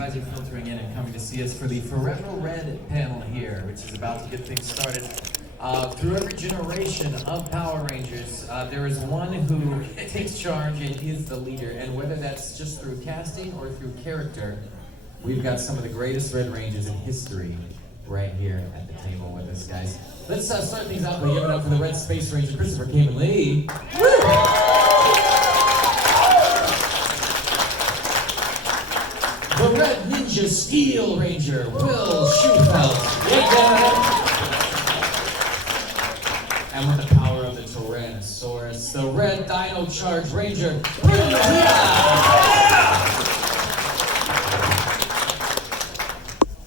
glad you're filtering in and coming to see us for the Forever Red panel here, which is about to get things started. Through every generation of Power Rangers, there is one who takes charge and is the leader, and whether that's just through casting or through character, we've got some of the greatest Red Rangers in history right here at the table with us, guys. Let's start things out by giving it up for the Red Space Ranger, Christopher Kamen Lee. The Red Ninja Steel Ranger, Will Schufelt. And with the power of the Tyrannosaurus, the Red Dino Charge Ranger,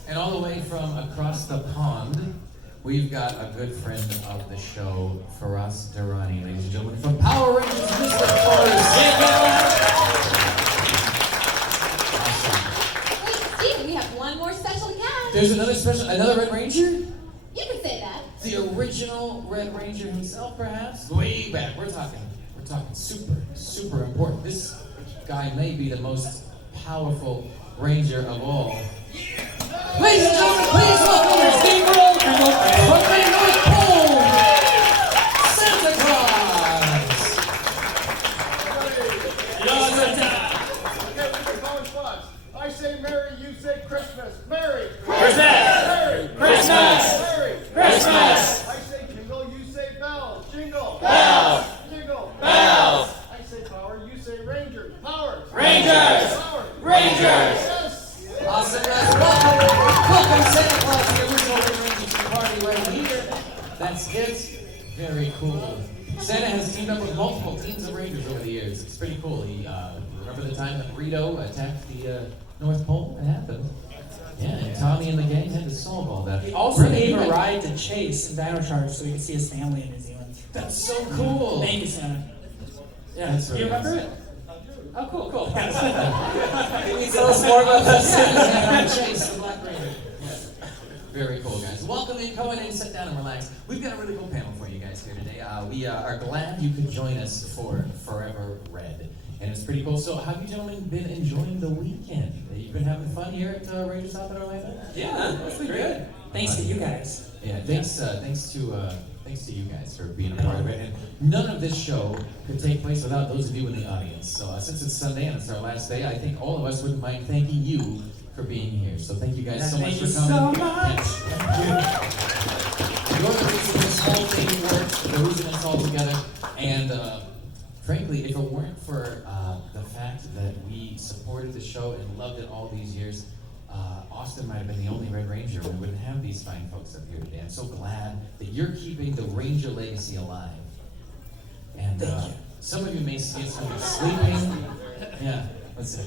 and all the way from across the pond, we've got a good friend of the show, Faraz Durrani, ladies and gentlemen, from Power Rangers, Mr. Forrest. There's another Red Ranger? You can say that. The original Red Ranger himself, perhaps? Way back. We're talking super important. This guy may be the most powerful Ranger of all. Ladies and gentlemen, please welcome Steve Rowe from the North Pole, Santa Claus! I say Merry, you say Christmas. Merry! Christmas! Merry! Christmas! Merry! Christmas! I say jingle, you say bells. Jingle! Bells! Jingle! Bells! I say power, you say Rangers. Power! Rangers! Power! Rangers! Yes! Awesome, guys. Welcome Santa Claus, the original Red Ranger party right here. That's it. Very cool. Santa has teamed up with multiple teams of Rangers over the years. It's pretty cool. He, remember the time that Rito attacked the North Pole? It happened. Yeah, and Tommy and the gang had to solve all that. He also gave a ride to Chase in Dino Charge so he could see his family in New Zealand. That's so cool. Thank you, Santa. Yeah, That's do you really remember awesome. it? Oh, cool. Can you tell us more about that? Chase, the Black Ranger. Yeah. Very cool, guys. Welcome in, come in and sit down and relax. We've got a really cool panel for you guys here today. We are glad you could join us for Forever Red. And it's pretty cool. So, how have you gentlemen been enjoying the weekend? You've been having fun here at Rangerstop in Orlando? Yeah, that's been good. Thanks to you guys. Yeah, thanks to you guys for being a part of it. And none of this show could take place without those of you in the audience. So, since it's Sunday and it's our last day, I think all of us wouldn't mind thanking you for being here. So, thank you guys so much for coming. You're the reason this whole thing works, the reason it's all together. And frankly, if it weren't for the fact that we supported the show and loved it all these years, Austin might have been the only Red Ranger. We wouldn't have these fine folks up here today. I'm so glad that you're keeping the Ranger legacy alive. And some of you may see us sleeping. Yeah, let's see.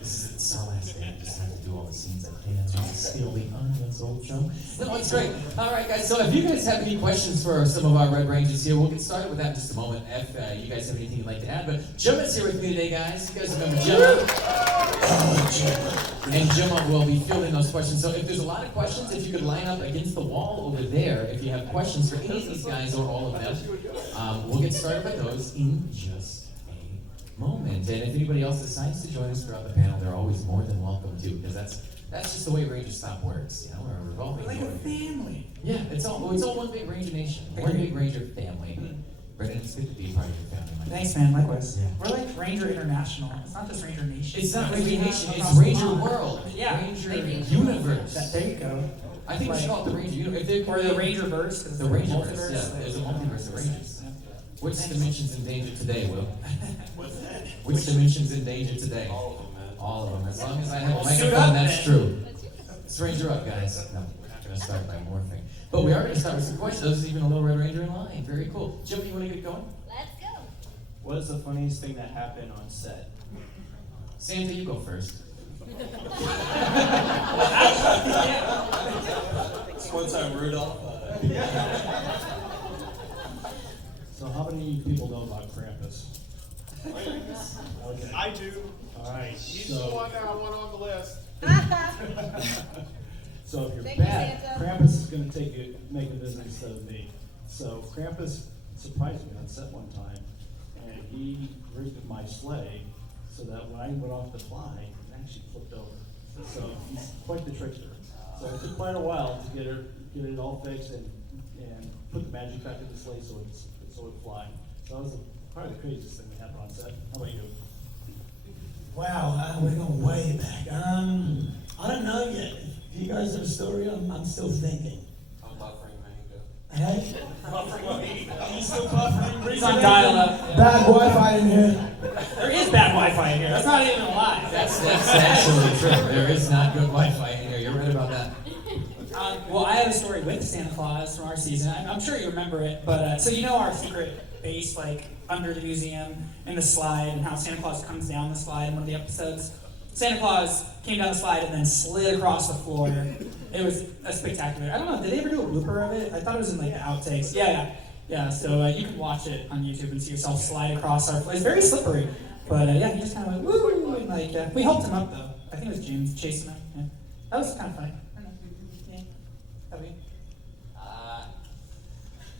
It's our last day. I just have to do all the scenes I can to steal the audience old show. No, it's great. All right, guys. So if you guys have any questions for some of our Red Rangers here, we'll get started with that in just a moment. If you guys have anything you'd like to add, but Gemma's here with me today, guys. You guys remember Gemma? And Gemma will be fielding those questions. So if there's a lot of questions, if you could line up against the wall over there, if you have questions for any of these guys or all of them, we'll get started with those in just moment. And if anybody else decides to join us throughout the panel, they're always more than welcome to, because that's just the way Rangerstop works. You know, we're a revolving Like door. a family. Yeah, it's all one big Ranger nation, one big Ranger family. Brendan, it's good to be a part of your family. Mike. Thanks, man. Likewise. Yeah. We're like Ranger International. It's not just Ranger Nation. It's not Ranger Nation, it's Across the Ranger pond. World. Yeah. Ranger Universe. There you go. I think we should call it the Ranger Universe. Or the Rangerverse. The Rangerverse, yeah. There's a multiverse of Rangers. Which dimension's in danger today, Will? What's that? Which dimension's in danger today? All of them, man. All of them. As long as I have a Suit microphone, up, that's man. true. Let's Ranger up, guys. No, we're not going to start by morphing. But we are going to start with some questions. There's even a little Red Ranger in line. Very cool. Jim, you want to get going? Let's go. What is the funniest thing that happened on set? Santa, you go first. One time Rudolph. So how many people know about Krampus? Okay. I do. All right. He's So, the one on the list. so if you're Thank you, bad, Santa. Krampus is going to make a visit instead of me. So Krampus surprised me on set one time, and he rigged my sleigh so that when I went off to fly, it actually flipped over. he's quite the trickster. So it took quite a while to get it all fixed and put the magic back in the sleigh so it would fly. So that was probably the craziest thing we had on set. How about you? Wow, we're going way back. I don't know yet. If you guys have a story, I'm still thinking. I'm buffering mango. Hey? Are you still buffering? He's on dial-up. Bad Wi-Fi in here. There is bad Wi-Fi in here. That's not even a lie. That's actually true. There is not good Wi-Fi in here. You're right about that. Well, I have a story with Santa Claus from our season. I'm sure you remember it, but so you know our secret base, like under the museum in the slide, and how Santa Claus comes down the slide in one of the episodes. Santa Claus came down the slide and then slid across the floor. It was a spectacular. I don't know. Did they ever do a blooper of it? I thought it was in like the outtakes. Yeah. So you can watch it on YouTube and see yourself slide across our floor. It's very slippery, but yeah, he just kind of went woo, and like we helped him up though. I think it was James chasing him. Yeah. That was kind of funny.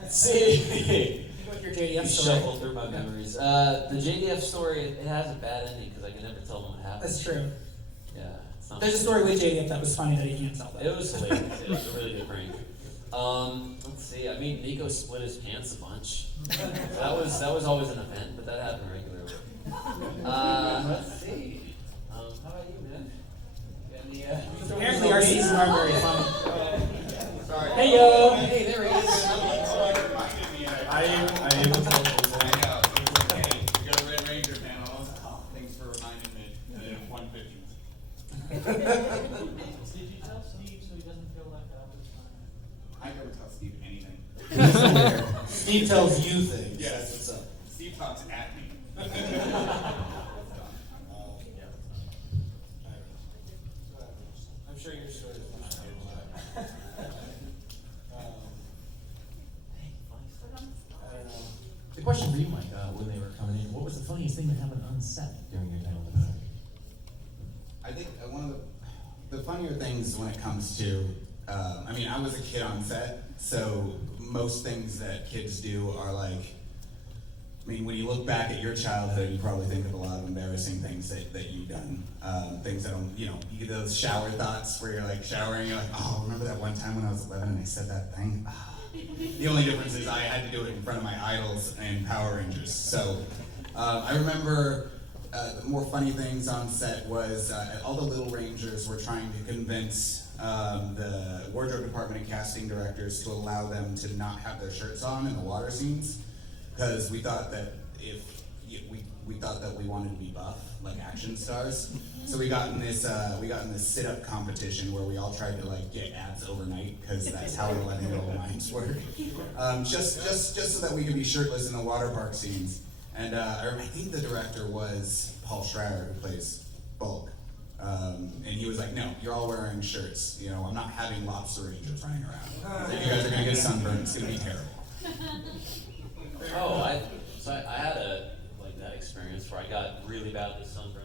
Let's see. With your JDF You story. shuffle through my memories. The JDF story, it has a bad ending because I can never tell them what happened. That's true. Yeah, it's not. There's a story with JDF that was funny that he can't tell. Though. It was hilarious. It was a really good prank. Let's see. I mean, Nico split his pants a bunch. That was always an event, but that happened regularly. Let's see. How about you, man? Apparently our seasons aren't very funny. Sorry. Hey yo! Hey, there he is. I am a total I know. Hey, we got a Red Ranger panel. Oh, thanks for reminding me. 150. Did you tell Steve so he doesn't feel left out this time? I never tell Steve anything. Steve tells you things. Yes. What's up? Steve talks at me. I'm sure your story is much better. The question for you, Mike, when they were coming in, what was the funniest thing that happened on set during your time on the party? I think one of the funnier things when it comes to, I mean, I was a kid on set, so most things that kids do are like, I mean, when you look back at your childhood, you probably think of a lot of embarrassing things that you've done. Things that don't, you get those shower thoughts where you're like showering, you're like, oh, remember that one time when I was 11 and I said that thing? The only difference is I had to do it in front of my idols and Power Rangers. So I remember the more funny things on set was all the little Rangers were trying to convince the wardrobe department and casting directors to allow them to not have their shirts on in the water scenes, because we thought that we thought that we wanted to be buff like action stars. So we got in this sit-up competition where we all tried to like get abs overnight, because that's how millennial minds work. Just so that we could be shirtless in the water park scenes. And I think the director was Paul Schreier, who plays Bulk. And he was like, no, you're all wearing shirts. I'm not having lobster rangers running around. If you guys are gonna get sunburned, it's gonna be terrible. Oh, I had that experience where I got really bad with sunburn.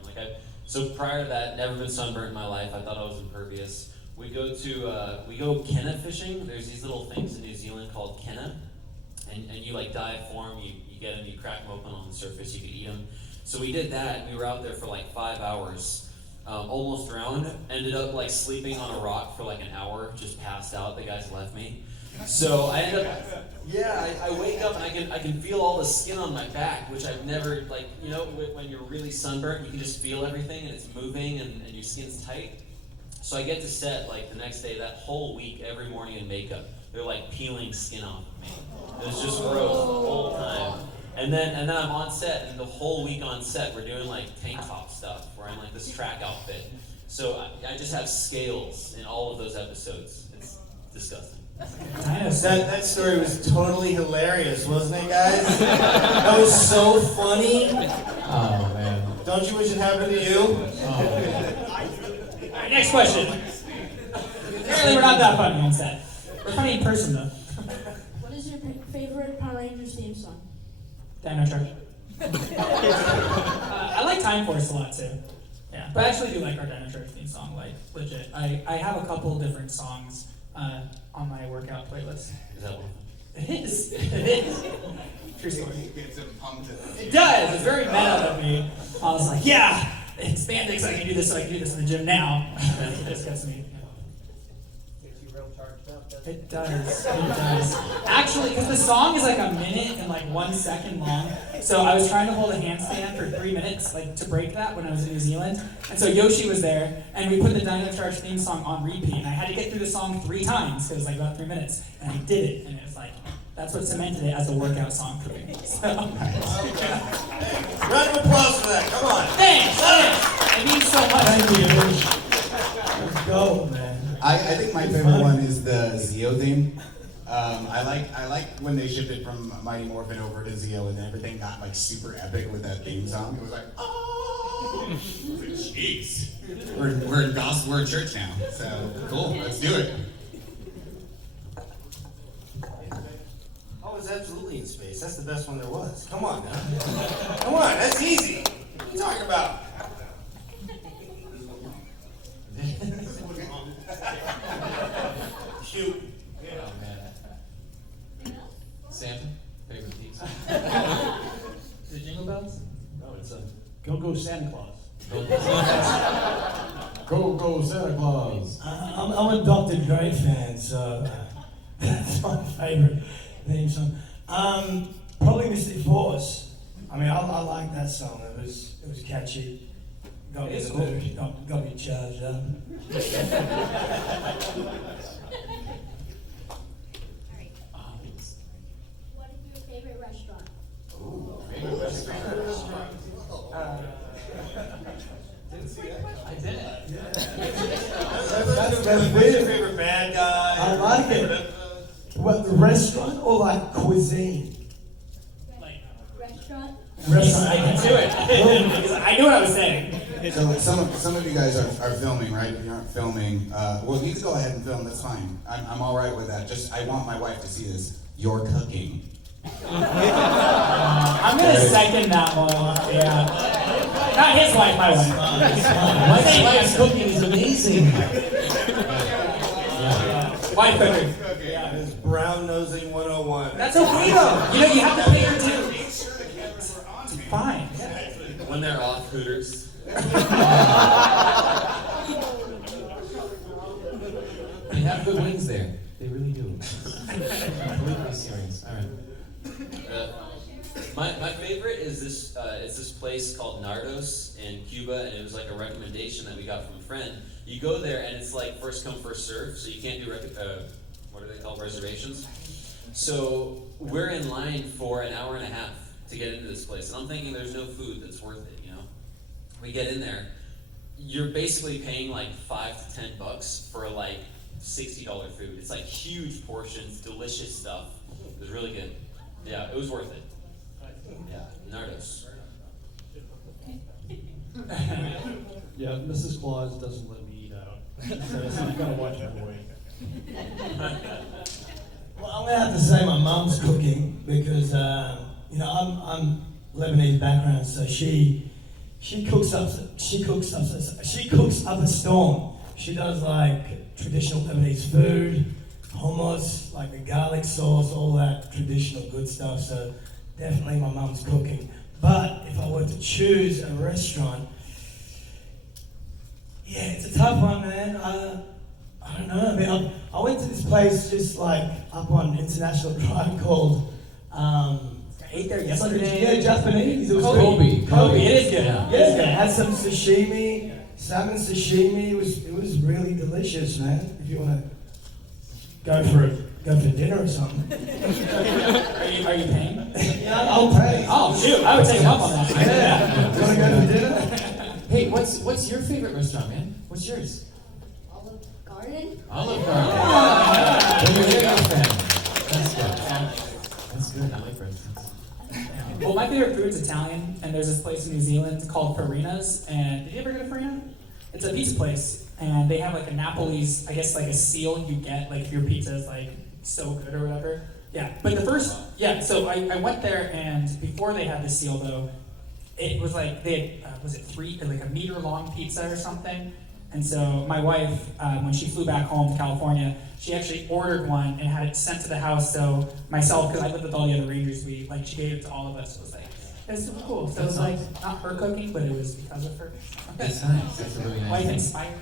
So prior to that, never been sunburned in my life. I thought I was impervious. We go kenna fishing. There's these little things in New Zealand called kenna, and you like dive for them. You get them, you crack them open on the surface. You can eat them. So we did that. We were out there for like 5 hours. Almost drowned. Ended up like sleeping on a rock for like an hour. Just passed out. The guys left me. So I end up, I wake up and I can feel all the skin on my back, which I've never, when you're really sunburnt, you can just feel everything and it's moving and your skin's tight. So I get to set like the next day, that whole week, every morning in makeup, they're like peeling skin off of me. It was just gross the whole time. And then I'm on set, and the whole week on set, we're doing like tank top stuff, wearing like this track outfit. So I just have scales in all of those episodes. It's disgusting. That story was totally hilarious, wasn't it, guys? That was so funny. Oh, man. Don't you wish it happened to you? All right, next question. Apparently we're not that funny on set. We're funny in person though. What is your favorite Power Rangers theme song? Dino Charge. I like Time Force a lot too. Yeah, but I actually do like our Dino Charge theme song, like legit. I have a couple different songs on my workout playlist. Is that one? It is. It is. True story. It's a pumped. It does. It's very meta of me. I was like, yeah, in spandex, I can do this, so I can do this in the gym now. It just gets me. Gets you real charged up, doesn't It does. It does. Actually, because the song is like a minute and like 1 second long, so I was trying to hold a handstand for 3 minutes, like to break that when I was in New Zealand. And so Yoshi was there, and we put the Dino Charge theme song on repeat, and I had to get through the song 3 times, because it was like about 3 minutes, and I did it, and it was like, that's what cemented it as a workout song for me. So, Round of applause for that. Come on. thanks. It means so much. Thank you. Let's go, man. I think my favorite one is the Zeo theme. I like when they shifted from Mighty Morphin over to Zeo and everything got like super epic with that theme song. It was like, oh, jeez. We're in gospel, we're in church now. So cool, let's do it. I was absolutely in space. That's the best one there was. Come on now. Come on, that's easy. What are you talking about? Shoot. Oh man. Santa, favorite pizza? Is it Jingle Bells? No, it's a Go Santa Claus. Go, Santa Claus. I'm a Dr. Dre fan, so that's my favorite theme song. Probably Mystic Force. I mean, I like that song. It was catchy. Got me in the mood. Got me charged up. What is your favorite restaurant? Favorite restaurant? I did. That's What's your weird. favorite bad guy? I like it. What, restaurant or like cuisine? Restaurant? Restaurant. I can do it. I knew what I was saying. So some of you guys are filming, right? If you aren't filming, well, you can go ahead and film. That's fine. I'm all right with that. Just I want my wife to see this. You're cooking. I'm gonna second that one. Yeah. Not his wife, my wife. My wife's cooking is amazing. Wife cooking. Yeah, it's brown nosing 101. That's okay though. You know, you have to pay her too. It's fine. Yeah. When they're off, Hooters. They have good wings there. They really do. Completely serious. All right. My favorite is this. It's this place called Nardos in Cuba, and it was like a recommendation that we got from a friend. You go there, and it's like first come first serve, so you can't do what are they called, reservations. So we're in line for an hour and a half to get into this place, and I'm thinking there's no food that's worth it. You know, we get in there, you're basically paying like $5 to $10 for like $60 food. It's like huge portions, delicious stuff. It was really good. Yeah, it was worth it. Yeah, Nardos. Yeah, Mrs. Claus doesn't let me eat out. So I've got to watch my weight. Well, I'm gonna have to say my mum's cooking because you know I'm Lebanese background, so she cooks up a storm. She does like traditional Lebanese food, hummus, like the garlic sauce, all that traditional good stuff. So definitely my mum's cooking. But if I were to choose a restaurant, yeah, it's a tough one, man. I don't know. I mean, I went to this place just like up on International Drive called. I ate there yesterday. Yeah, Japanese. It was Kobe. Kobe. It is good. Yeah. It is good. Had some sashimi, salmon sashimi. It was really delicious, man. If you want to go for dinner or something. Are you paying? Yeah, I'll pay. Oh shoot! I would take him up on that. Yeah. You want to go for dinner? Hey, what's your favorite restaurant, man? What's yours? Olive Garden? Olive Garden. Well, you're a big fan. That's good. That's good. I like restaurants. Well, my favorite food's Italian, and there's this place in New Zealand called Farina's. And did you ever go to Farina? It's a pizza place, and they have like a Napoli's, I guess like a seal you get like if your pizza is like so good or whatever. Yeah, but so I went there, and before they had the seal though, it was like they had, was it like a meter long pizza or something? And so my wife, when she flew back home to California, she actually ordered one and had it sent to the house. So myself, because I lived with all the other Rangers, she gave it to all of us. It was like It's super cool. So it was like not her cooking, but it was because of her. That's nice. That's a really nice Wife thing. inspired.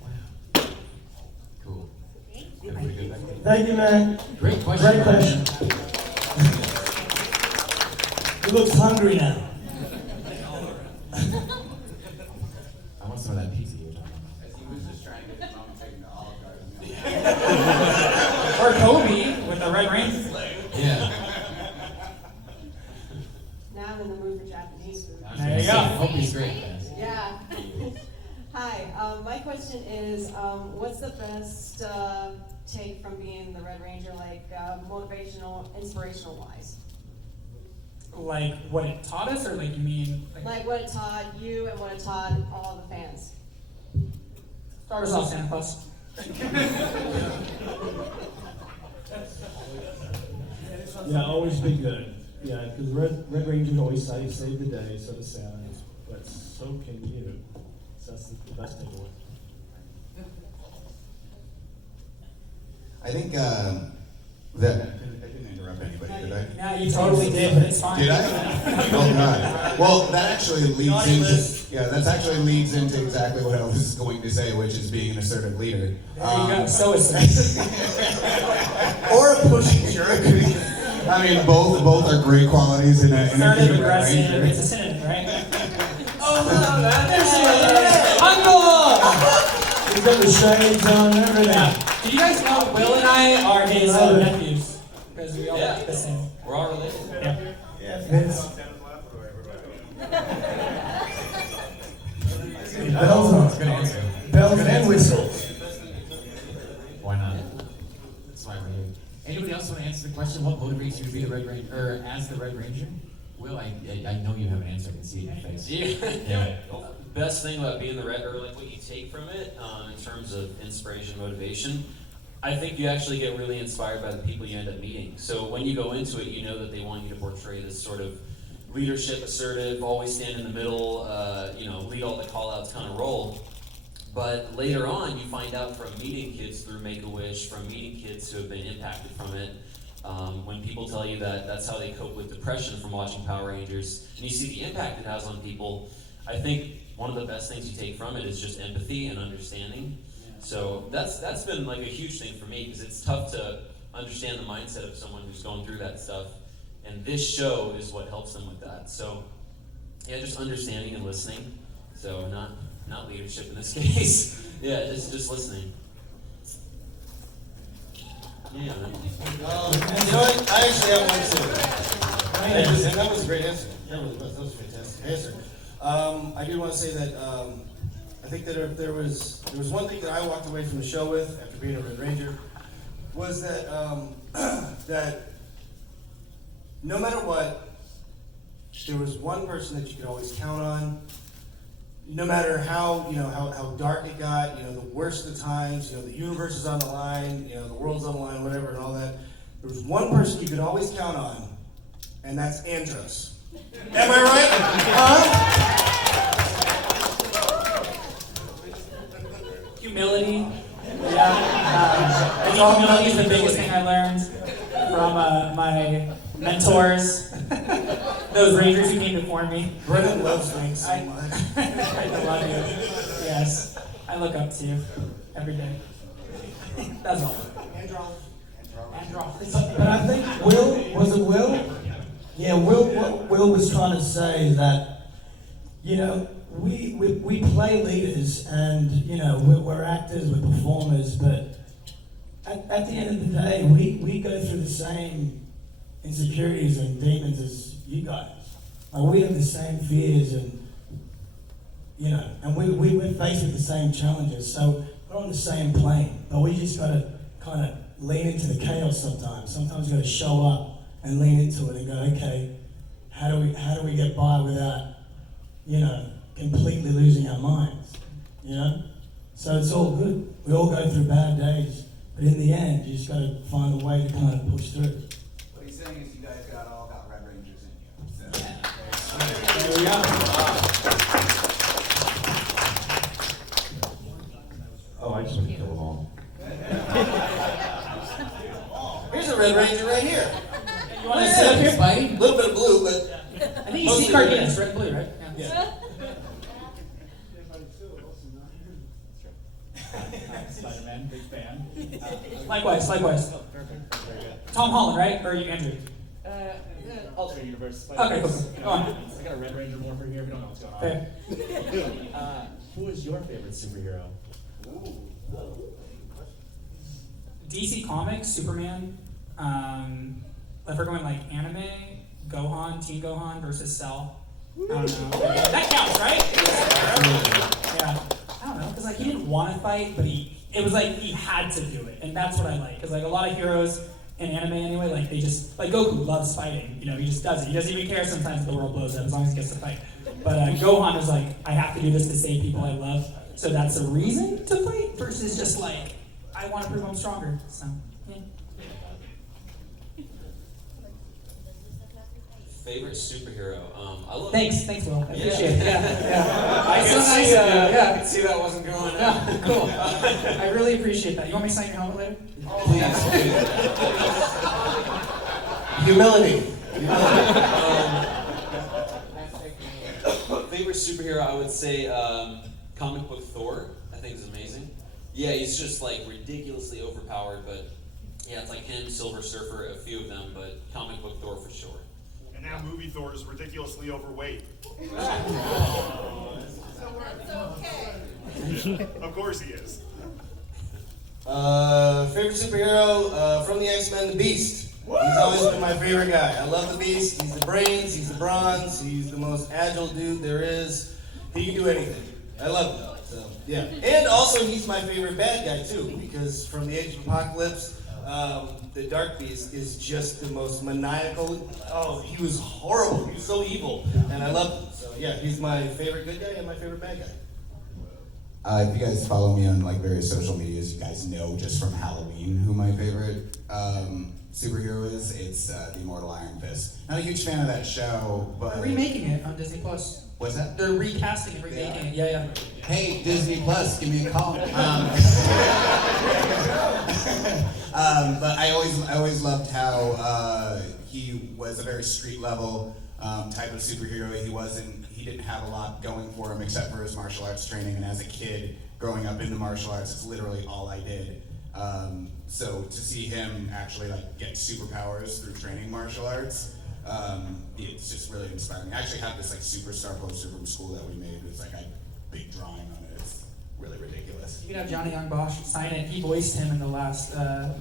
Wow. Cool. Got a pretty good back there. Thank you, man. Great question. Great question. He looks hungry now. I want some of that pizza you were talking He was just trying to get his mom taken to Olive Garden. Or Kobe with the Red Ranger. about. Yeah. Now I'm in the mood for Japanese food. There you go. Hope he's great, guys. Yeah. Hi. My question is, what's the best take from being the Red Ranger, like motivational, inspirational wise? Like what it taught us, or like you mean Like what it taught you and what it taught all the fans. start us off, Santa Claus. Yeah, always be good. Yeah, because Red Rangers always say save the day, so does Santa, but so can you. So that's the best takeaway. I think that I didn't interrupt anybody, did I? Yeah, you totally did, but it's fine. Did I? Oh God. Well, that actually leads into that's actually leads into exactly what I was going to say, which is being an assertive leader. There you go. So is Or a pushy jerk. I mean, both are great qualities in a assertive, good aggressive. ranger. It's a synonym, right? Oh, no, There she is. Uncle! He's got the shades on and everything. Yeah. Do you guys know Will and I are his nephews? Because we all look the same. We're all related. Yeah. Yeah, Vince. Bells on. Good answer. Bells and whistles. Why not? That's why we're here. Anybody else want to answer the question? What motivates you to be the Red Ranger, or as the Red Ranger? Will, I know you have an answer. I can see it in your face. Yeah. Best thing about being the red, or like what you take from it, in terms of inspiration, motivation, I think you actually get really inspired by the people you end up meeting. So when you go into it, you know that they want you to portray this sort of leadership, assertive, always stand in the middle, lead all the call-outs kind of role. But later on, you find out from meeting kids through Make-A-Wish, from meeting kids who have been impacted from it, when people tell you that that's how they cope with depression from watching Power Rangers, and you see the impact it has on people, I think one of the best things you take from it is just empathy and understanding. So that's been like a huge thing for me, because it's tough to understand the mindset of someone who's going through that stuff, and this show is what helps them with that. So yeah, just understanding and listening. So not leadership in this case. Yeah, just listening. Yeah. You know what? I actually have one too. And that was a great answer. That was a fantastic answer. I do want to say that I think that there was one thing that I walked away from the show with after being a Red Ranger, was that that no matter what, there was one person that you could always count on. No matter how how dark it got, the worst of the times, the universe is on the line, the world's on the line, whatever, and all that. There was one person you could always count on, and that's Andros. Am I right? Humility. Yeah. I think humility is the biggest thing I learned from my mentors. Those Rangers who came before me. Brennan loves me so much. I love you. Yes. I look up to you every day. That's all. But I think was it Will? Yeah, what Will was trying to say is that, we play leaders, and, we're actors, we're performers, but at the end of the day, we go through the same insecurities and demons as you guys. Like, we have the same fears, and and we're faced with the same challenges. So we're on the same plane, but we just gotta kind of lean into the chaos sometimes. Sometimes we gotta show up and lean into it and go, okay, how do we get by without, completely losing our minds, So it's all good. We all go through bad days, but in the end, you just gotta find a way to kind of push through. What he's saying is you guys all got Red Rangers in you. So. There we go. Oh, I just want to kill them all. Here's a Red Ranger right here. You want to sit up here, buddy? A little bit of blue, but DC Mostly cartoonist, red and blue, right? Yeah. Spider-Man, big fan. Likewise. Perfect. Very good. Tom Holland, right? Or are you Andrew? Alternate universe. Okay, cool. Go on. I got a Red Ranger morpher here. We don't know what's going on. Fair. Who is your favorite superhero? DC Comics, Superman. If we're going like anime, Gohan, Team Gohan versus Cell. I don't know. That counts, right? Yeah. I don't know, because like he didn't want to fight, but it was like he had to do it, and that's what I like. Because like a lot of heroes in anime anyway, like they just like Goku loves fighting. You know, he just does it. He doesn't even care sometimes if the world blows up as long as he gets to fight. But Gohan is like, I have to do this to save people I love, so that's a reason to fight versus just like I want to prove I'm stronger. So yeah. Favorite superhero? I love. Thanks, Will. I appreciate it. Yeah. I So can nice, see that. I yeah. can see that wasn't going on. Yeah, cool. I really appreciate that. You want me to sign your helmet later? Humility. Favorite superhero? I would say comic book Thor. I think is amazing. Yeah, he's just like ridiculously overpowered, but yeah, it's like him, Silver Surfer, a few of them, but comic book Thor for sure. And now movie Thor is ridiculously overweight. Of course he is. Favorite superhero from the X-Men, the Beast. He's always been my favorite guy. I love the Beast. He's the brains, he's the bronze, he's the most agile dude there is. He can do anything. I love him. So yeah. And also he's my favorite bad guy too, because from the Age of Apocalypse, the Dark Beast is just the most maniacal. Oh, he was horrible. He was so evil, and I love him. So yeah, he's my favorite good guy and my favorite bad guy. If you guys follow me on like various social medias, you guys know just from Halloween who my favorite superhero is. It's the Immortal Iron Fist. Not a huge fan of that show, but They're remaking it on Disney Plus. What's that? They're recasting and remaking it. Yeah. Hey, Disney Plus, give me a call. But I always loved how he was a very street level type of superhero. He didn't have a lot going for him except for his martial arts training. And as a kid growing up into martial arts, it's literally all I did. So to see him actually like get superpowers through training martial arts, it's just really inspiring. I actually have this like superstar poster from school that we made. It's like a big drawing on it. It's really ridiculous. You can have Johnny Young Bosch sign it. He voiced him in the last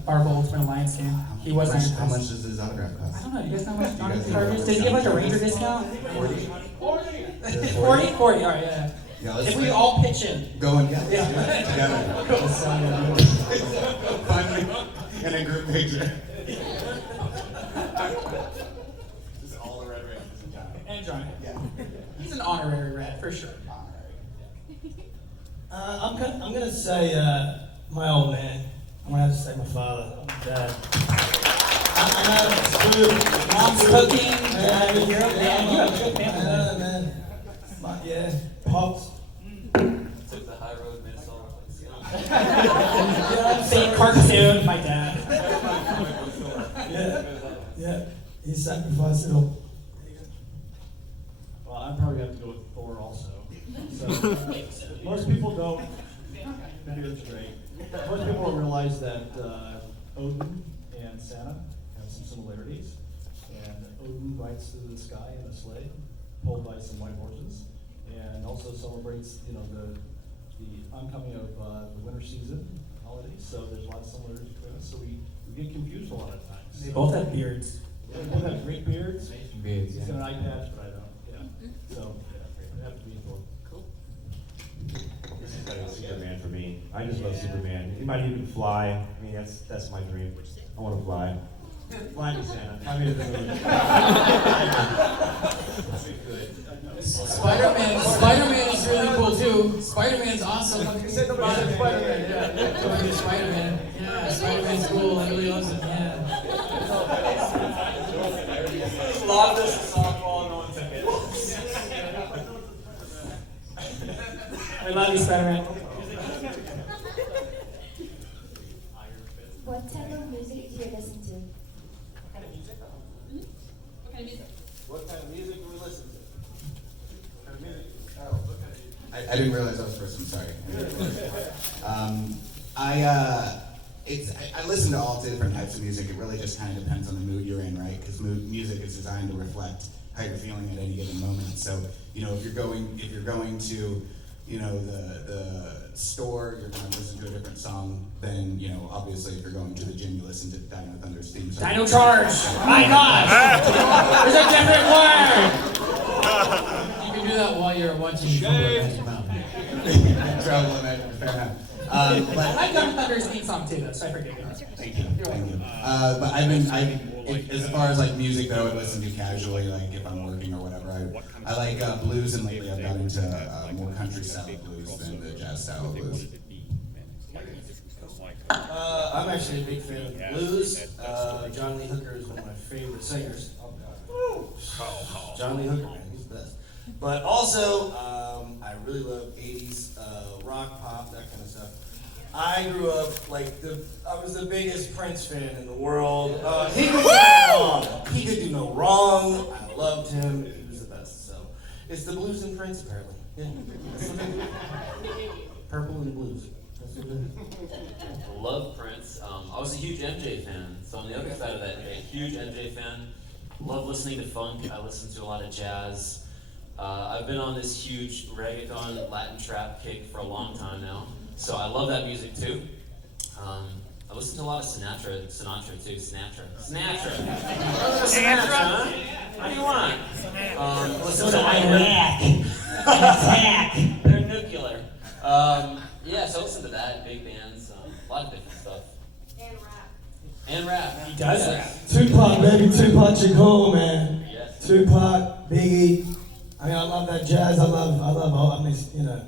Marvel Ultimate Alliance game. He was Iron Fist. How much does his autograph cost? I don't know. Do you guys know how much Johnny's autograph is? Does he give like a Ranger discount? 40? 40? All right, yeah. Yeah, If we all pitch in. Go and get Yeah. together. Fun in a group picture. Just all the Red Rangers in town. And Johnny. Yeah. He's an honorary red, for sure. I'm gonna say my old man. I'm gonna have to say my father, dad. I know it's true. Mom's cooking. Man, You have a good family. man. Yeah, pops. Took the high road, made us all. Fake cartoon, my dad. Yeah. He sacrificed it all. Well, I'd probably have to go with Thor also. So, most people don't. Maybe that's great. Most people don't realize that Odin and Santa have some similarities. And Odin rides through the sky in a sleigh, pulled by some white horses, and also celebrates, the oncoming of the winter season holidays. So there's a lot of similarities between us. So we get confused a lot of times. They both have beards. Yeah, they both have great beards. Beards, He's got an eye patch, but I don't. Yeah. So it'd have to be Thor. Cool. This is like Superman for me. I just love Superman. He might even fly. I mean, that's my dream. I want to fly. Fly me, Santa. I mean, Spider-Man is really cool too. Spider-Man's awesome. You said the Spider-Man. Yeah, Spider-Man. Yeah, Spider-Man's cool. Everybody loves him. Yeah. Lobbed us a softball, no one took it. I love you, Spider-Man. What type of music do you listen to? What kind of music? What kind of music do we listen to? I didn't realize I was first. I'm sorry. I listen to all different types of music. It really just kind of depends on the mood you're in, right? Because music is designed to reflect how you're feeling at any given moment. So, you know, if you're going to, you know, the store, you're going to listen to a different song than, you know, obviously if you're going to the gym, you listen to Dino Thunder's theme song. Dino Charge! My gosh! There's a different word! You can do that while you're watching Magic Mountain. Travel Imagine, fair enough. I've done Thunder's theme song too, though, so I forgive you. Thank you. But as far as like music that I would listen to casually, like if I'm working or whatever, I like blues, and lately I've got into more country style blues than the jazz style of blues. I'm actually a big fan of blues. John Lee Hooker is one of my favorite singers. John Lee Hooker, man, he's the best. But also, I really love 80s rock, pop, that kind of stuff. I grew up I was the biggest Prince fan in the world. He could do no wrong. He could do no wrong. I loved him. He was the best. So it's the blues and Prince, apparently. Yeah. Purple and blues. That's what it is. Love Prince. I was a huge MJ fan, so on the other side of that, a huge MJ fan. Love listening to funk. I listen to a lot of jazz. I've been on this huge reggaeton Latin trap kick for a long time now, so I love that music too. I listen to a lot of Sinatra too. Sinatra. Huh? What do you want? Listen to Iraq. Attack. They're nuclear. Yeah, so I listen to that, big bands, a lot of different stuff. And rap. He does rap. Tupac, baby, Tupac Shakur, man. Yes. Tupac, Biggie. I mean, I love that jazz. I love all. I mean, you know.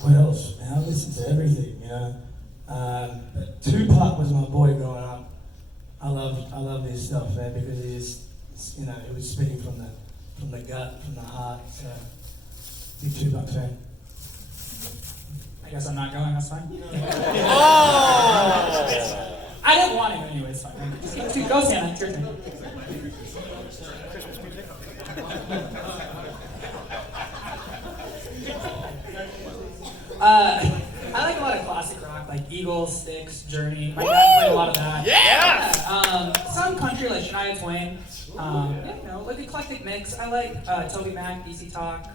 What else? Man, I listen to everything. You know. Tupac was my boy growing up. I love his stuff, man, because he just, you know, it was speaking from the gut, from the heart. So, big Tupac fan. I guess I'm not going, that's fine. Oh! I didn't want to anyway, it's fine. Go, Santa, it's your turn. I like a lot of classic rock, like Eagles, Styx, Journey. My dad played a lot of that. Yeah! Some country like Shania Twain. Yeah, you know, like eclectic mix. I like Toby Mac, DC Talk.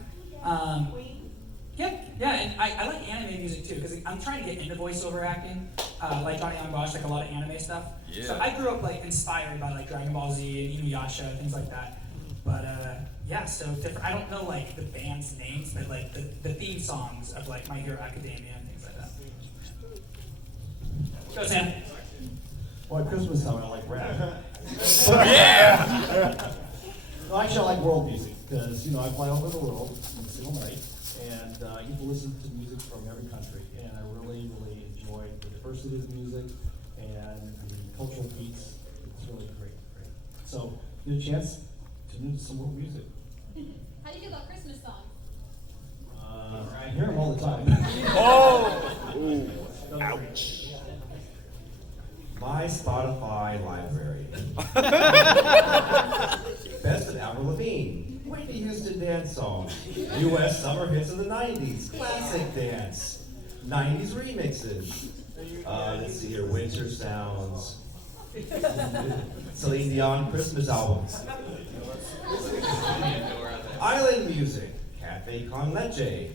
Yeah, and I like anime music too, because I'm trying to get into voiceover acting, like Johnny Bosch, like a lot of anime stuff. Yeah. So I grew up like inspired by like Dragon Ball Z and Inuyasha, things like that. But yeah, so different. I don't know like the band's names, but like the theme songs of like My Hero Academia and things like that. Go, Sam. Well, at Christmas time, I like rap. Yeah! Well, actually, I like world music, because, you know, I fly over the world in a single night, and I get to listen to music from every country, and I really, really enjoy the diversity of the music and the cultural beats. It's really great. So, get a chance, tune into some world music. How do you feel about Christmas songs? I hear them all the time. Ouch. My Spotify library. Best of Avril Lavigne, Whitney Houston dance songs, U.S. summer hits of the 90s, classic dance, 90s remixes. Let's see here, Winter Sounds, Celine Dion Christmas albums, island music, Cafe Con Leche,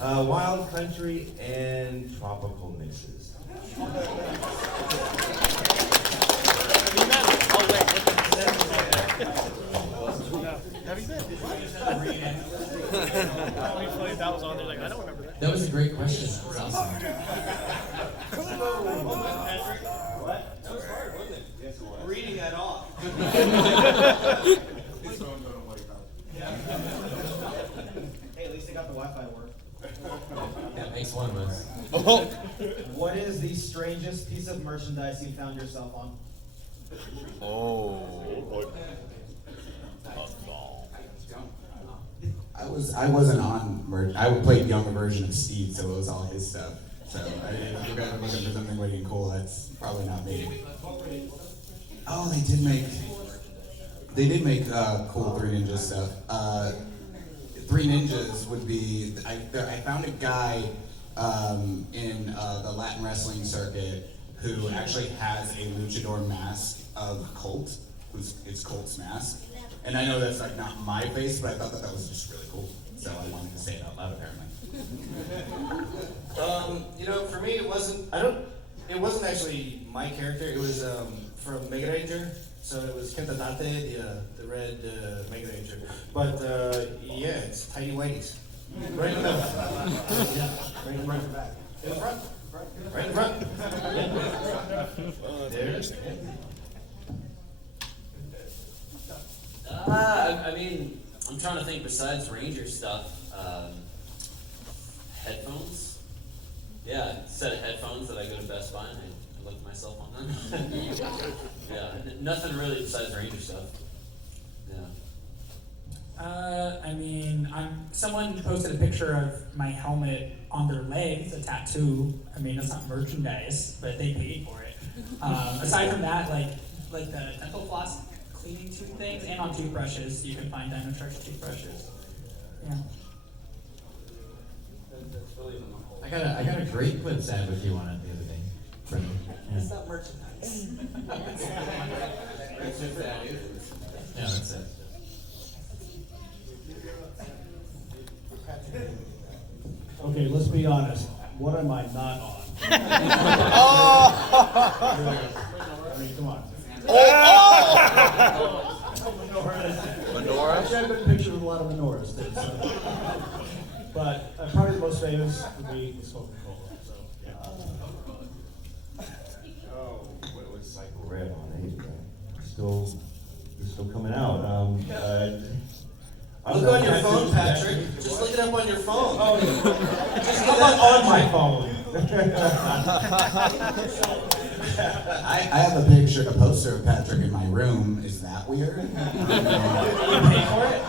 wild country, and tropical mixes. That was a great question. That was awesome. What? That was hard, wasn't it? Yes, it was. Reading that off. Hey, at least they got the Wi-Fi to work. That makes one of us. What is the strangest piece of merchandise you found yourself on? I wasn't on merch. I played younger version of Steve, so it was all his stuff. So if you guys are looking for something really cool, that's probably not me. Oh, they did make cool 3 Ninja stuff. Three Ninjas would be, I found a guy in the Latin wrestling circuit who actually has a luchador mask of Colt. It's Colt's mask. And I know that's like not my face, but I thought that was just really cool. So I wanted to say it out loud apparently. For me, it wasn't actually my character. It was from Mega Ranger. So it was Kenta Date, the red Mega Ranger. But yeah, it's Tidy Whities. Right in the middle. Yeah, right in the back. In the front. Right in front. There. I mean, I'm trying to think besides Ranger stuff. Headphones? Yeah, a set of headphones that I go to Best Buy and I look myself on them. Yeah, nothing really besides Ranger stuff. Yeah. I mean, someone posted a picture of my helmet on their leg. It's a tattoo. I mean, it's not merchandise, but they paid for it. Aside from that, like the dental floss cleaning tooth things, and on toothbrushes, you can find Dino Trucks toothbrushes. Yeah. I got a great clip sandwich you wanted the other day. Brendan. Yeah. It's not merchandise. Yeah, that's it. Okay, let's be honest. What am I not on? I mean, come on. Menorah? Actually, I've been pictured with a lot of menorahs too. So. But probably the most famous would be Coca-Cola. So, yeah. Oh, what was Cycle Red on 8? They're still coming out. Look on your phone, Patrick. Just look it up on your phone. Oh, just look up on my phone. I have a poster of Patrick in my room. Is that weird? You pay for it?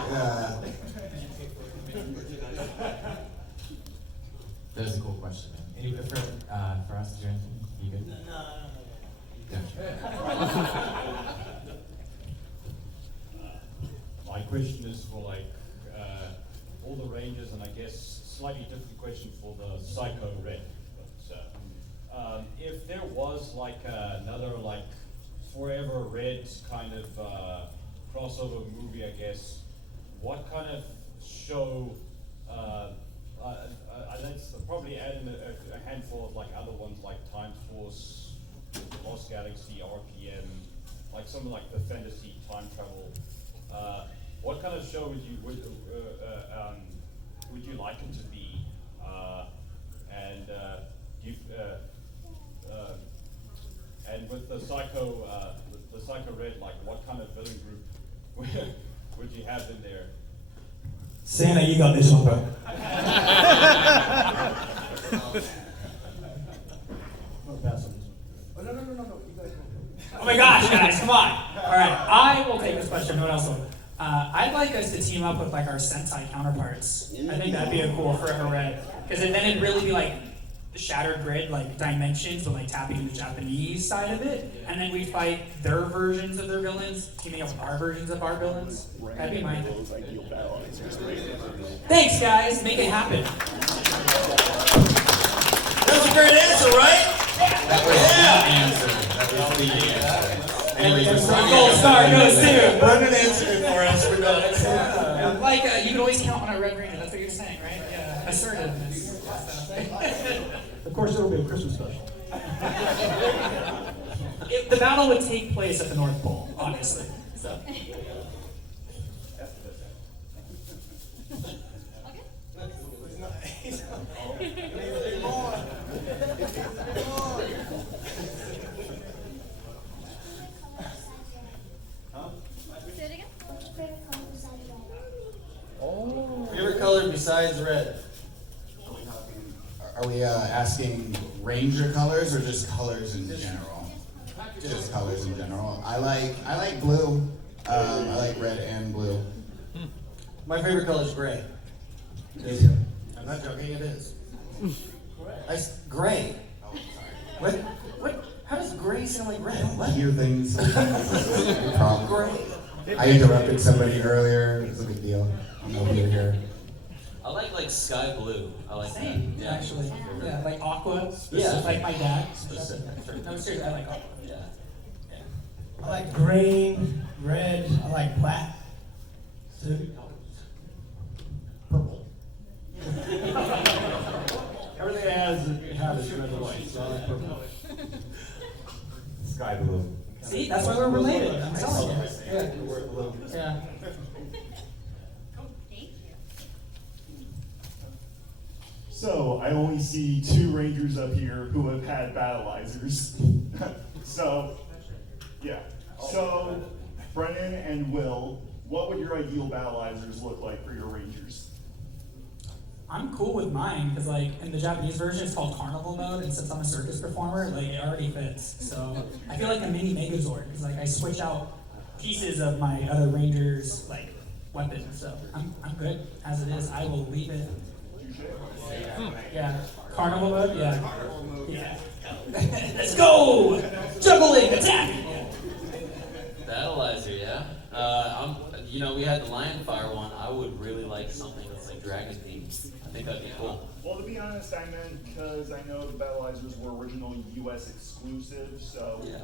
That was a cool question, man. Any for us, is there anything? You good? No. My question is for all the Rangers, and I guess slightly different question for the Psycho Red. But if there was another Forever Red kind of crossover movie, I guess, what kind of show? Let's probably add in a handful of other ones like Time Force, Lost Galaxy, RPM, some of the fantasy time travel. What kind of show would you like it to be? And with the Psycho Red, what kind of villain group would you have in there? Santa, you got this one, bro. Oh my gosh, guys, come on. All right, I will take this question. No one else will. I'd like us to team up with our Sentai counterparts. I think that'd be a cool Forever Red. Because then it'd really be the Shattered Grid, dimensions, but tapping into the Japanese side of it. And then we'd fight their versions of their villains, teaming up with our versions of our villains. That'd be my thing. Thanks, guys. Make it happen. That was a great answer, right? That was the answer. That was the answer. Anyways, Gold star goes to Brendan answered it for us. We're done. you can always count on a Red Ranger. That's what you're saying, right? Yeah. Assertiveness. Of course, it'll be a Christmas special. The battle would take place at the North Pole, obviously. So. Favorite color besides red? Are we asking Ranger colors or just colors in general? Just colors in general. I like blue. I like red and blue. My favorite color is gray. I'm not joking. It is. Gray. What? How does gray sound like red? I hear things. Problem. Gray. I interrupted somebody earlier. It's a big deal. I know you're here. sky blue. I like Same, that. Yeah. actually. Yeah, like aqua. Yeah. Like my dad. Specific. No, seriously, I like aqua. Yeah. I like green, red, I like black. Two. Purple. Everything has red and white, so I like purple. Sky blue. See, that's why we're related. I'm telling you. Yeah. We're blue. Yeah. So, I only see 2 Rangers up here who have had battleizers. So, yeah. So, Brennan and Will, what would your ideal battleizers look like for your Rangers? I'm cool with mine because, like, in the Japanese version, it's called Carnival mode, and since I'm a circus performer, like, it already fits. So I feel like a mini Megazord because, like, I switch out pieces of my other Rangers, like, weapons. So I'm good as it is. I will leave it. Yeah. Carnival mode. Yeah. Yeah. Let's go! Juggling, attack. Battleizer, yeah. We had the Lion Fire one. I would really like something that's like dragon themed. I think that'd be cool. Well, to be honest, I meant because I know the battleizers were originally US exclusive, so Yeah.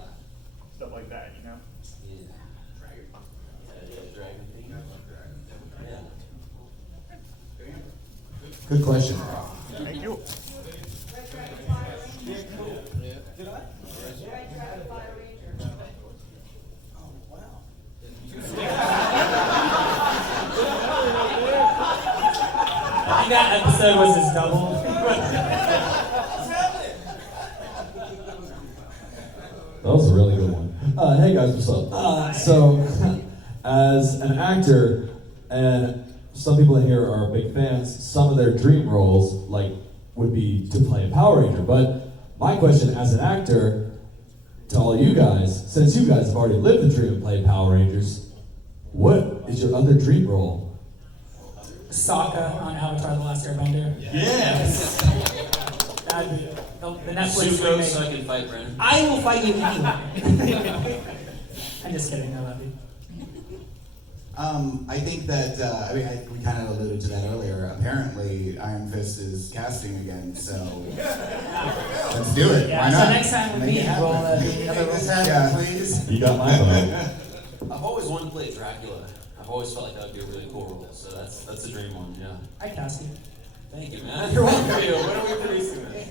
stuff like that, you know? Yeah, dragon theme. Yeah. Good question. Thank you. Did I? I think that episode was his double. That was a really good one. Hey guys, what's up? So, as an actor, and some people in here are big fans, some of their dream roles, like, would be to play a Power Ranger. But my question as an actor to all you guys, since you guys have already lived the dream of playing Power Rangers, what is your other dream role? Sokka on Avatar: The Last Airbender. Yes! That'd be the Netflix Zuko, remake. so I can fight Brennan. I will fight you anyway. I'm just kidding, I love you. I think that, we kind of alluded to that earlier. Apparently, Iron Fist is casting again, so let's do it. Yeah, Why so not? next time with Make me, it happen. we'll do the Make other this roles. happen, please. You got my vote. I've always wanted to play Dracula. I've always felt like that would be a really cool role, so that's a dream one, yeah. I cast you. Thank you, man. You're welcome. When are we producing this?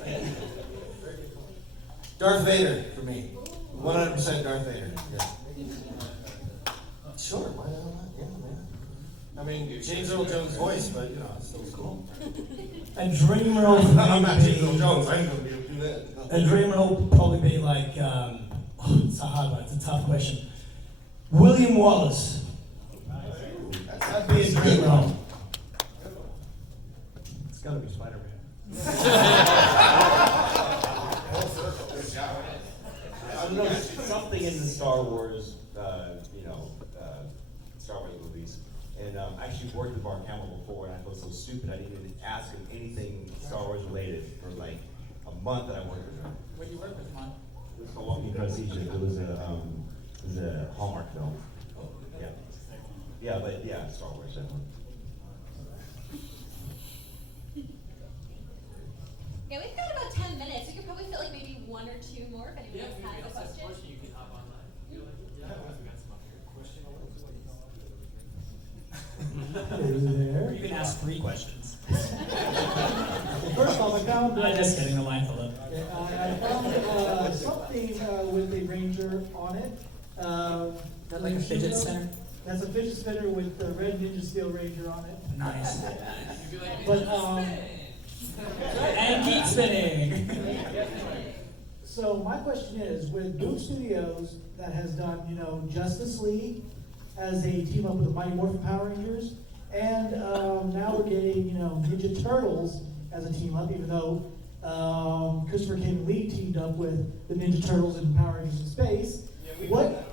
Darth Vader for me. 100% Darth Vader. Yeah. Sure, why the hell not? Yeah, man. I mean, James Earl Jones' voice, but it's still cool. A dream role for me I'm not would James Earl be- Jones. I ain't gonna be able to do that. A dream role would probably be like, it's a hard one, it's a tough question. William Wallace. That'd be a dream role. It's gotta be Spider-Man. I don't know, something in the Star Wars, Star Wars movies. And I actually worked with Mark Hamill before, and I felt so stupid. I didn't even ask him anything Star Wars related for like a month that I worked with him. What do you work with, Mon? It was called Because Egypt. It was a Hallmark film. Yeah. Yeah, but yeah, Star Wars definitely. Yeah, we've got about 10 minutes. We could probably fit like maybe 1 or 2 more if anyone else has a question. You can hop on that. There. You can ask 3 questions. First off, I found I'm just kidding, the line filled up. I found something with a Ranger on it. Is that like a fidget spinner? That's a fidget spinner with the red Ninja Steel Ranger on it. Nice. But And keep spinning. so my question is, with Boom Studios that has done, Justice League as a team up with the Mighty Morphin Power Rangers, and now we're getting, Ninja Turtles as a team up, even though Christopher King Lee teamed up with the Ninja Turtles and Power Rangers in Space. What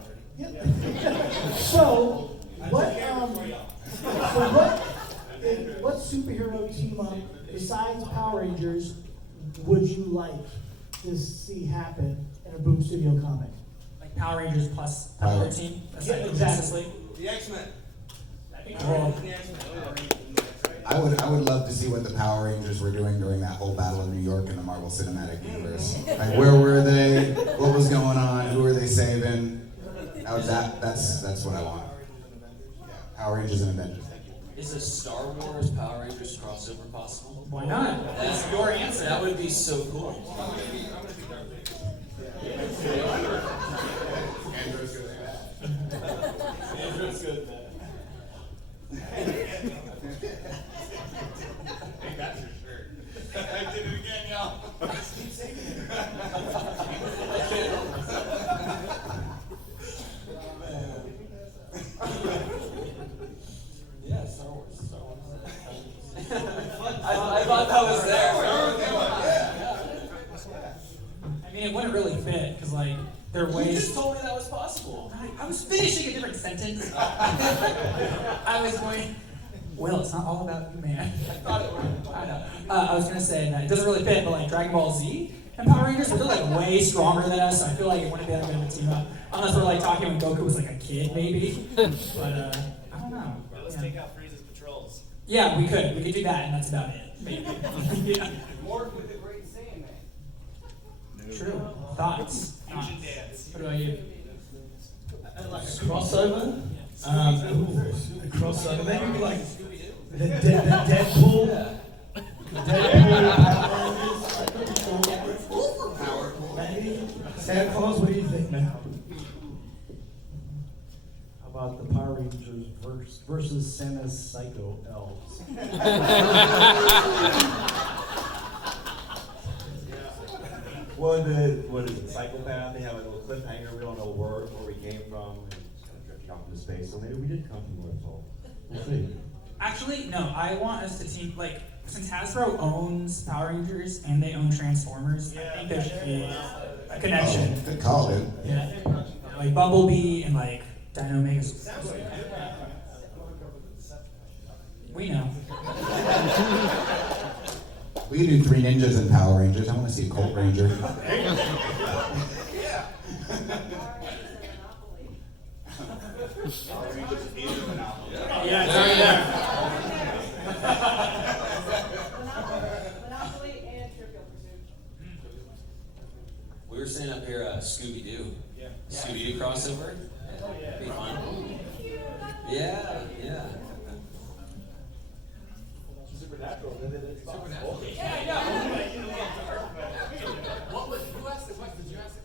superhero team up besides Power Rangers would you like to see happen in a Boom Studio comic? Like Power Rangers plus another team? Aside from Justice League? The X-Men. Well, I would love to see what the Power Rangers were doing during that whole Battle of New York in the Marvel Cinematic Universe. Like, where were they? What was going on? Who were they saving? That's what I want. Yeah, Power Rangers and Avengers. Is a Star Wars Power Rangers crossover possible? Why not? That's your answer. That would be so cool. Andrew's good. Andrew's good, man. Hey, that's your shirt. I did it again, y'all. Yeah, Star Wars. I thought that was there. I mean, it wouldn't really fit because like they're You ways. just told me that was possible. I was finishing a different sentence. I was going. Well, it's not all about you, man. I thought it would. I know. I was gonna say that it doesn't really fit, but like Dragon Ball Z and Power Rangers, they're like way stronger than us. So I feel like it wouldn't be that good of a team up, unless we're like talking when Goku was like a kid, maybe. But I don't know. Let's take out Frieza's patrols. Yeah, we could do that, and that's about it. Maybe. Yeah. Work with the great Sandman. True. Thoughts? Fusion dance. What about you? Like a crossover? A crossover. Maybe like the Deadpool. Power Rangers. Maybe. Santa Claus, what do you think now? How about the Power Rangers versus Santa's Psycho Elves? What is it, Psychopath? They have a little cliffhanger, we don't know where we came from, and it's kind of drifting off into space, so maybe we did come from North Pole. We'll see. Actually, no. I want us to team like since Hasbro owns Power Rangers and they own Transformers. I think there should be a connection. Oh, good call, dude. Yeah, like Bumblebee and like Dino Megas. We know. We could do 3 ninjas in Power Rangers. I want to see a Colt Ranger. Yeah, it's already there. Monopoly and Trivial Pursuit. We were saying up here, Scooby-Doo. Yeah. Scooby-Doo crossover. Be fun. Yeah, yeah. Supernatural, it's possible. Yeah, yeah. Who asked the question? Did you ask the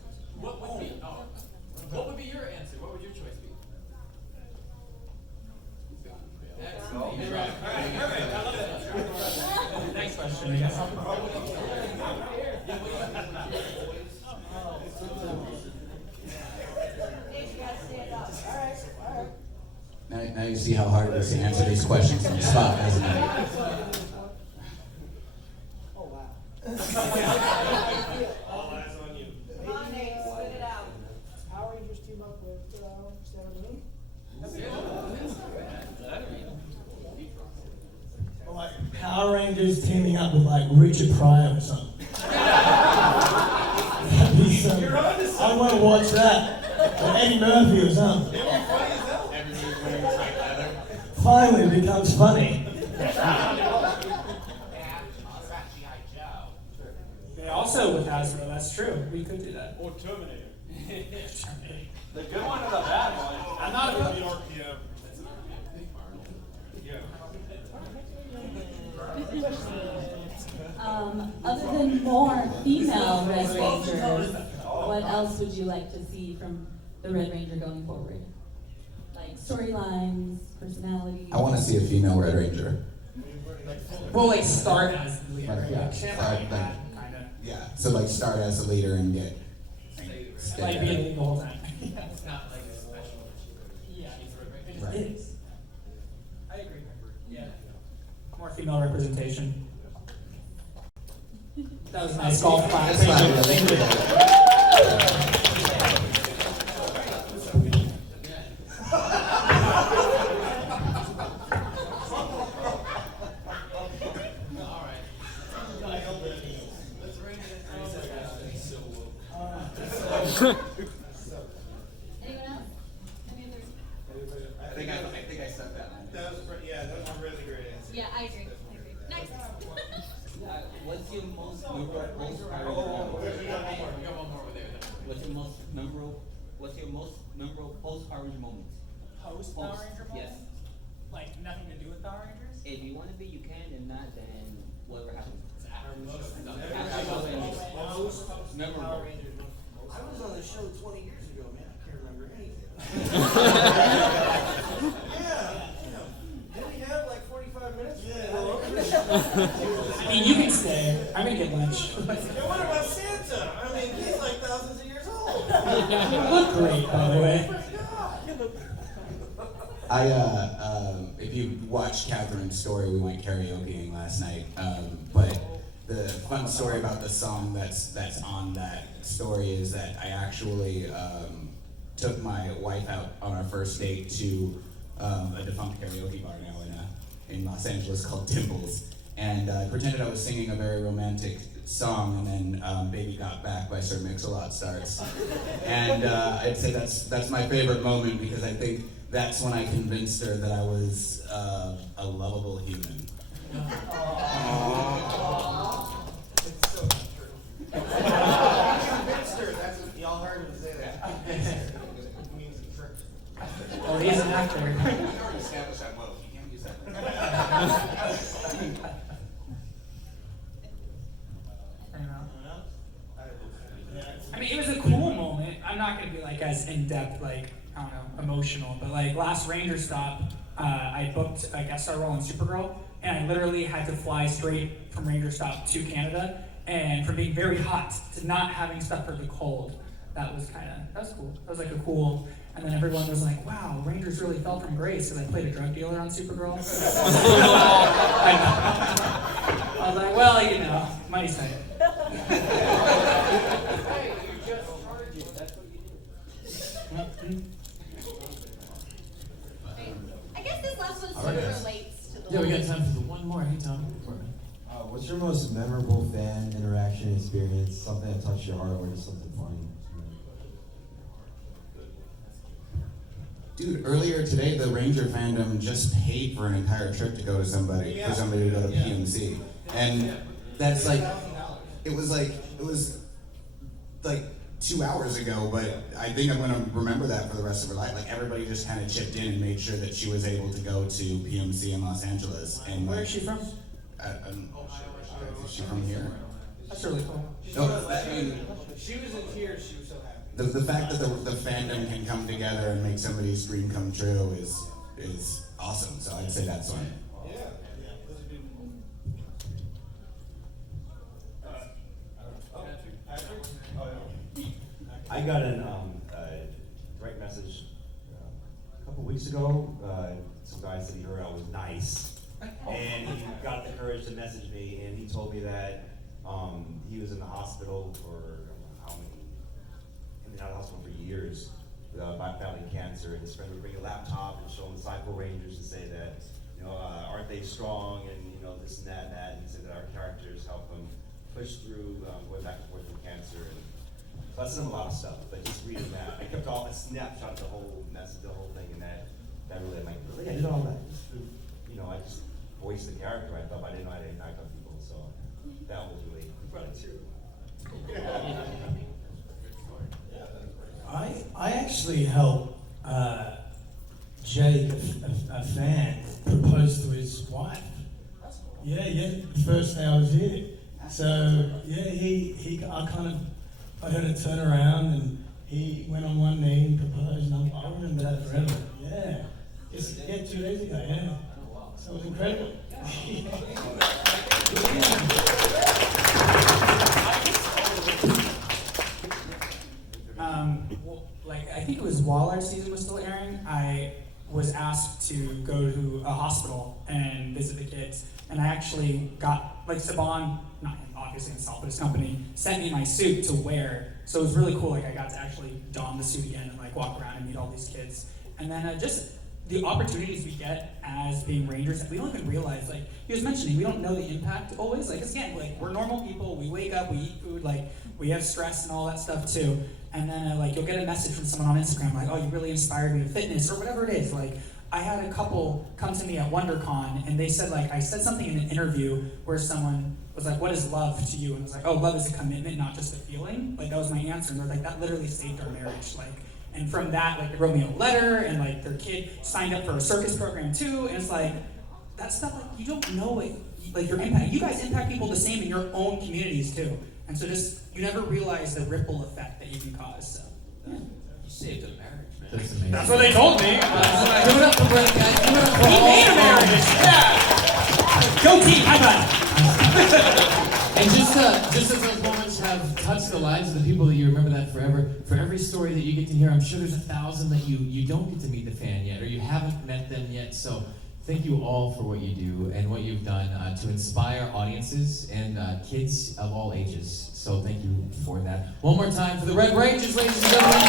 question? What would be your answer? What would your choice be? Excellent. He's right. All right, perfect. I love that. Next question, I guess. Now you see how hard it is to answer these questions on the spot, doesn't it? Oh, wow. All eyes on you. Come on, Nate, spit it out. Power Rangers team up with Sailor Moon. Or like Power Rangers teaming up with like Richard Pryor or something. That'd be some, I want to watch that. Or Eddie Murphy or something. Finally it becomes funny. They also with Hasbro. That's true. We could do that. Or Terminator. The good one or the bad one? I'm not a RPM. Other than more female Red Rangers, what else would you like to see from the Red Ranger going forward? Like storylines, personalities? I want to see a female Red Ranger. We'll like start as the leader. Like, yeah, Kind start, of. Yeah, so like start as a leader and get stay Like be there. in the league the whole time. It's not like a special. Yeah, it Right. is. I agree. Yeah. More female representation. That was a nice golf clap. That's fine. Thank you. Anyone else? Any other? I think I said that. That was really great answer. Yeah, I agree. What's your most memorable post-Power Ranger moment? Post-Power Ranger moment? Yes. Like nothing to do with Power Rangers? If you want to be, you can. If not, then whatever happens. Memorable. I was on the show 20 years ago, man. I can't remember anything. Did we have like 45 minutes? I mean, you can stay. I'm gonna get lunch. And what about Santa? I mean, he's like thousands of years old. You look great, by the way. If you watched Catherine's story, we went karaokeing last night. But the fun story about the song that's on that story is that I actually took my wife out on our first date to a defunct karaoke bar now in Los Angeles called Timble's. And I pretended I was singing a very romantic song, and then Baby Got Back by Sir Mix-a-Lot starts. And I'd say that's my favorite moment, because I think that's when I convinced her that I was a lovable human. It's so not true. Convinced her, that's what y'all heard him say that. It means he tricked her. Oh, he's an actor. We already established that well. You can't use that. I mean, it was a cool moment. I'm not gonna be like as in depth, like I don't know, emotional, but like last Rangerstop, I booked a guest star role in Supergirl, and I literally had to fly straight from Rangerstop to Canada, and from being very hot to not having stuff for the cold. That was cool. That was like a cool. And then everyone was like, "Wow, Rangers really fell from grace," because I played a drug dealer on Supergirl. I was like, "Well, you know, money's tight." I guess this last one sort of relates to the Yeah, we got time for the one more. Hey, Tom. What's your most memorable fan interaction experience? Something that touched your heart, or just something funny? Dude, earlier today, the Ranger fandom just paid for an entire trip to go to somebody, for somebody to go to PMC. And that's like, it was like 2 hours ago, but I think I'm gonna remember that for the rest of her life. Like, everybody just kind of chipped in and made sure that she was able to go to PMC in Los Angeles. And Where is she from? Is she from here? That's really cool. No, I mean, She was in tears, she was so happy. the fact that the fandom can come together and make somebody's dream come true is awesome. So I'd say that's one. Yeah. Those are beautiful. Patrick? I got a direct message a couple weeks ago. Some guy said he heard I was nice, and he got the courage to message me, and he told me that he was in the hospital for I don't know how many, in and out of the hospital for years by battling cancer, and his friend would bring a laptop and show him Cycle Rangers and say that, you know, aren't they strong, and you know, this and that, and he said that our characters help them push through going back and forth with cancer. And so I sent him a lot of stuff, but just reading that, I kept all a snapshot of the whole message, the whole thing, and that really, like, really, I did all that. Just to, you know, I just voiced the character I thought, but I didn't know how to interact on people, so that was really fun too. I actually helped Jake, a fan, propose to his wife. Yeah, the first day I was here. So yeah, I had to turn around, and he went on one knee and proposed, and I remember that forever. Yeah, just 2 days ago. Yeah, so it was incredible. Well, like I think it was while our season was still airing, I was asked to go to a hospital and visit the kids, and I actually got like Saban, not him, obviously himself, but his company sent me my suit to wear. So it was really cool. Like I got to actually don the suit again and like walk around and meet all these kids, and then just the opportunities we get as being Rangers, we don't even realize, like he was mentioning, we don't know the impact always. Like, again, like we're normal people, we wake up, we eat food, like we have stress and all that stuff too. And then like you'll get a message from someone on Instagram like, "Oh, you really inspired me to fitness," or whatever it is. Like I had a couple come to me at WonderCon, and they said like I said something in an interview where someone was like, what is love to you? And I was like, oh, love is a commitment, not just a feeling. Like, that was my answer. And they're like, that literally saved our marriage. Like, and from that, like, they wrote me a letter, and like, their kid signed up for a circus program too. And it's like, that stuff, like, you don't know it, like, your impact. You guys impact people the same in your own communities too. And so just, you never realize the ripple effect that you can cause. So, yeah. You saved a marriage, man. That's amazing. That's what they told me. Give it up for Brett, guys. Give it up for He all made a marriage. Yeah. Go team, high five. And just as those moments have touched the lives of the people that you remember that forever, for every story that you get to hear, I'm sure there's 1,000 that you don't get to meet the fan yet, or you haven't met them yet. So thank you all for what you do and what you've done to inspire audiences and kids of all ages. So thank you for that. One more time for the Red Rangers, ladies and gentlemen.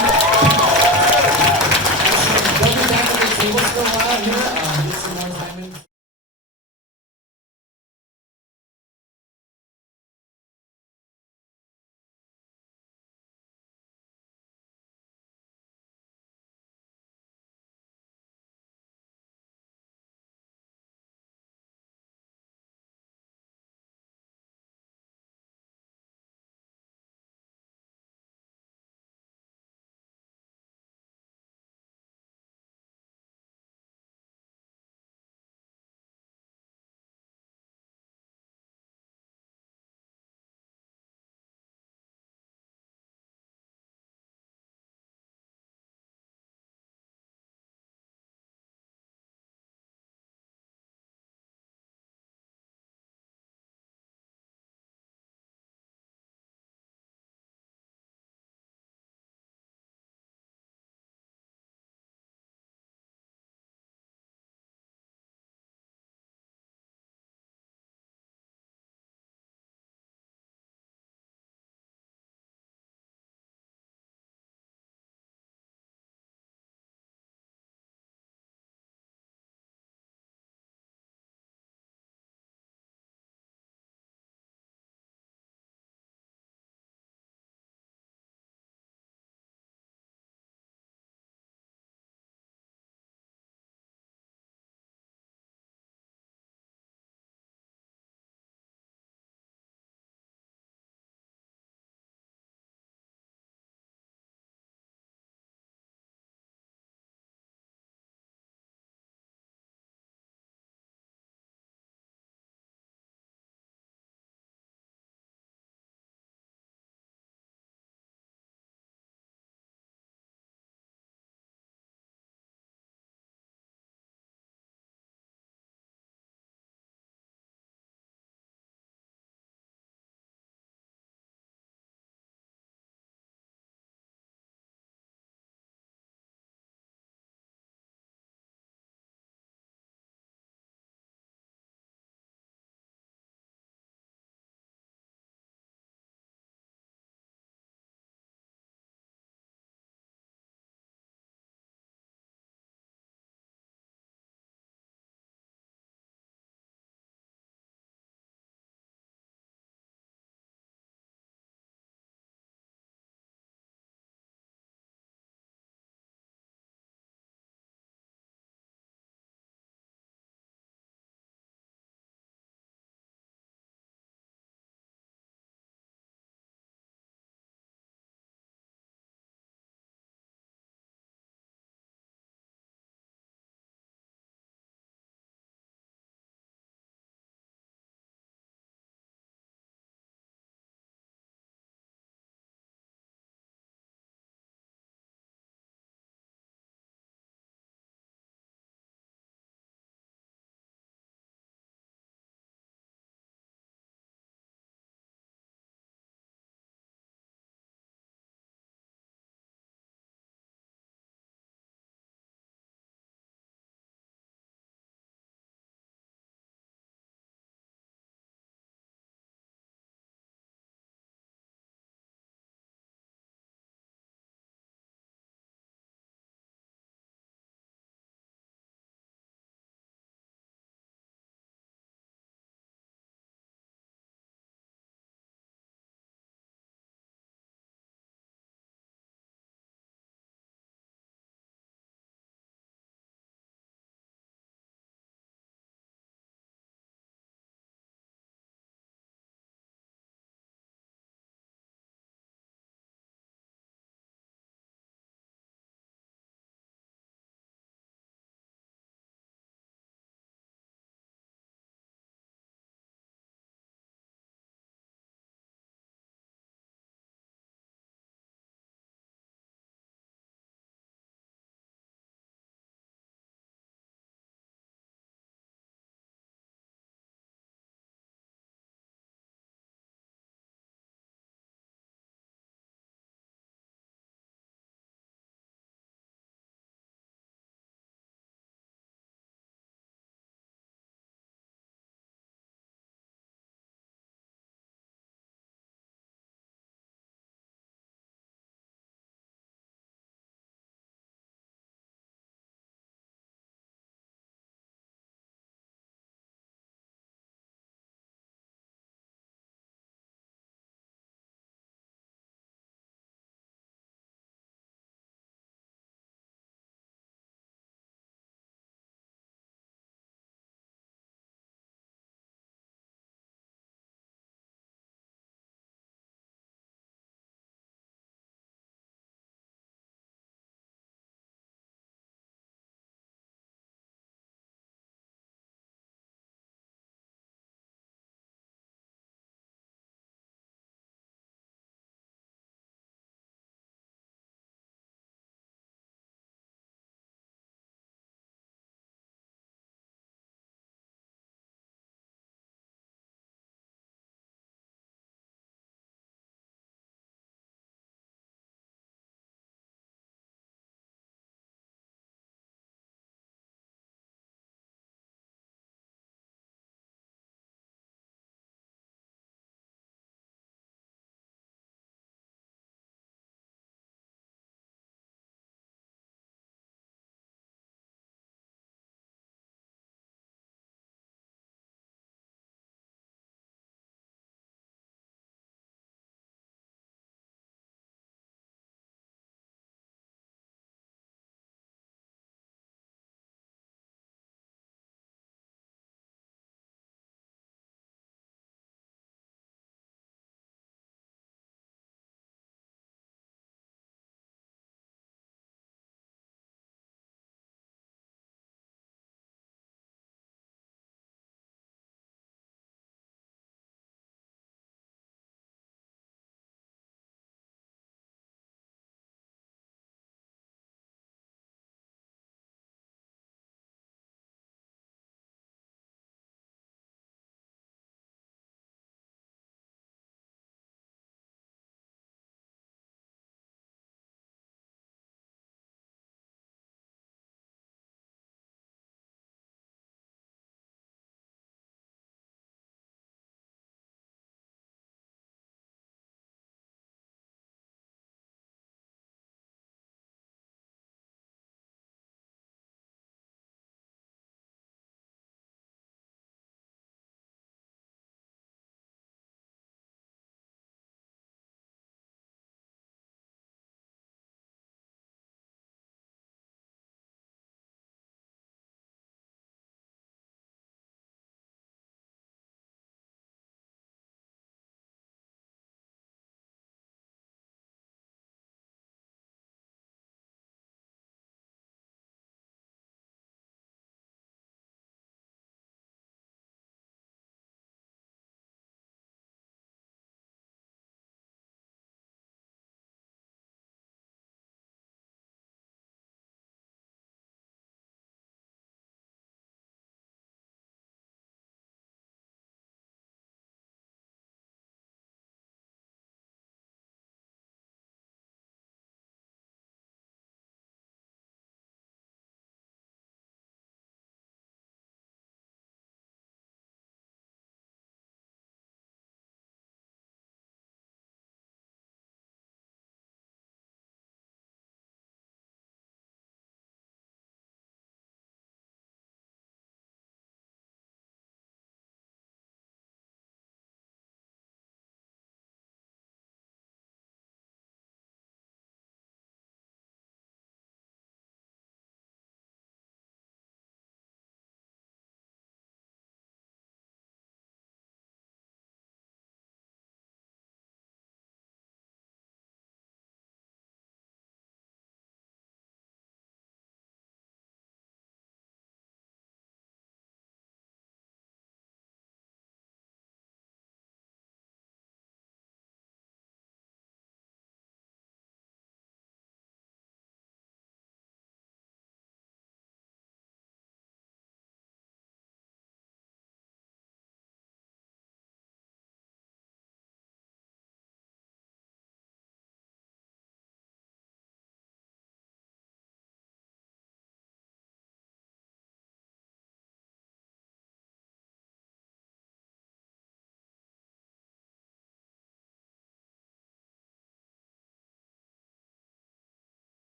Don't be back at the table for a while here.